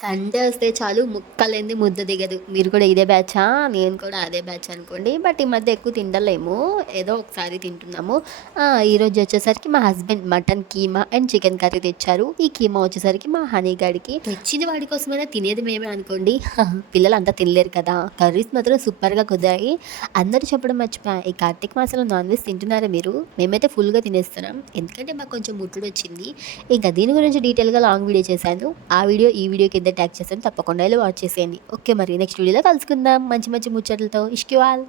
Sunday వస్తే చాలు ముక్కలేనిదే ముద్ద దిగదు. మీరు కూడా ఇదే బ్యాచా? నేను కూడా అదే బ్యాచ్ అనుకోండి. బట్ ఈ మధ్య ఎక్కువ తింటలేము. ఏదో ఒకసారి తింటున్నాము. ఈరోజు వచ్చేసరికి మా husband mutton keema and chicken curry తెచ్చారు. ఈ కీమా వచ్చేసరికి మా హనీ గాడికి. తెచ్చిన వాడి కోసమైనా తినేది మేమే అనుకోండి. పిల్లలు అంతా తినలేరు కదా! కర్రీస్ మాత్రం సూపర్‌గా కుదిరాయి. అందరూ చెప్పడం మర్చిపోయా. ఈ కార్తీక మాసంలో నాన్ వెజ్ తింటున్నారా మీరు? మేమైతే ఫుల్‌గా తినేస్తున్నాం. ఎందుకంటే మాకు కొంచెం ముట్టుడొచ్చింది. ఇంకా దీని గురించి డీటెయిల్‌గా లాంగ్ వీడియో చేశాను. ఆ వీడియో ఈ వీడియో కింద ట్యాగ్ చేశాను. తప్పకుండా ఎళ్లి వాచ్ చేసేయండి. ఓకే మరి నెక్స్ట్ వీడియోలో కలుసుకుందాం. మంచి మంచి ముచ్చట్లతో. ఇష్క్ యూ ఆల్.